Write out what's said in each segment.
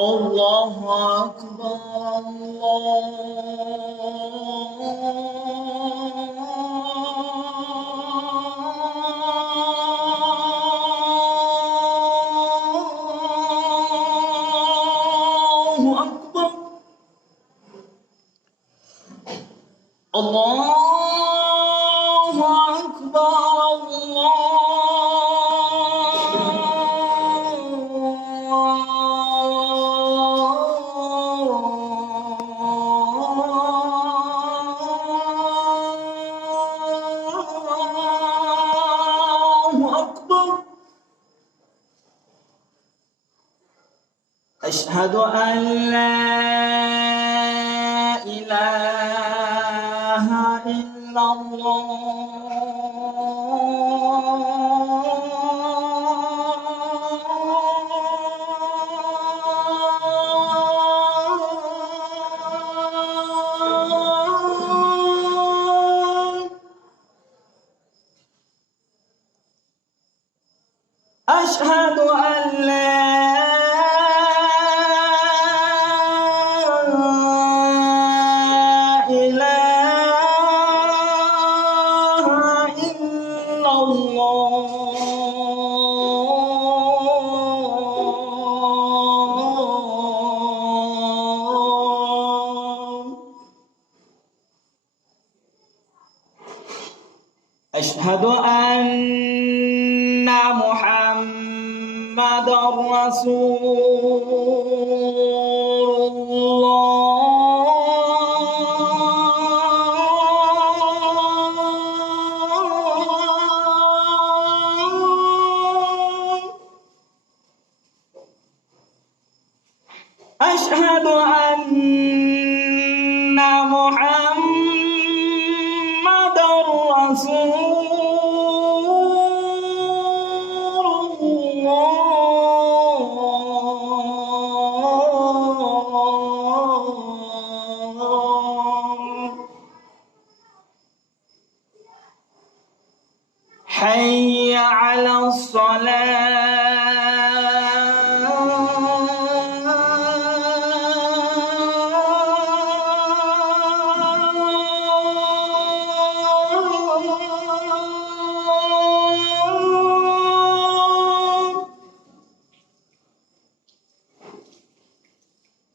الله أكبر الله أكبر الله أكبر الله أكبر أشهد أن لا إله إلا الله أشهد أن لا إله إلا الله أشهد أن محمد رسول الله أشهد أن محمد رسول الله حي على الصلاة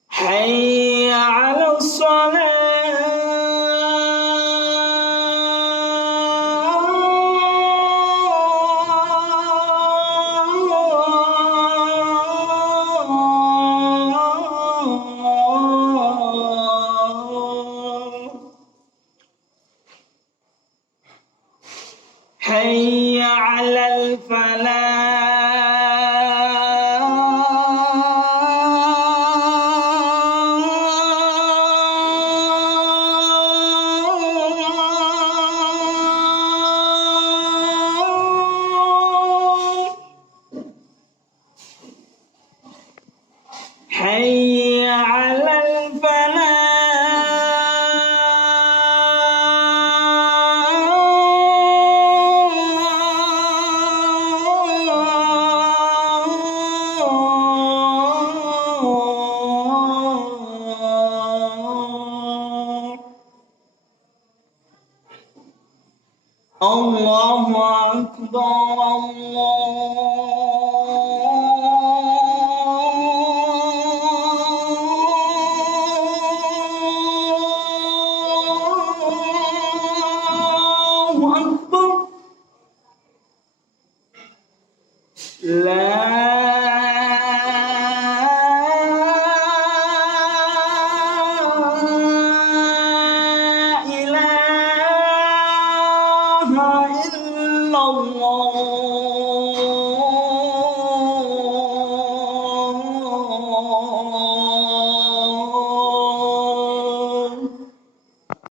حي على الصلاة حي على الفلاح حي على الفلاح الله أكبر الله أكبر لا إله إلا الله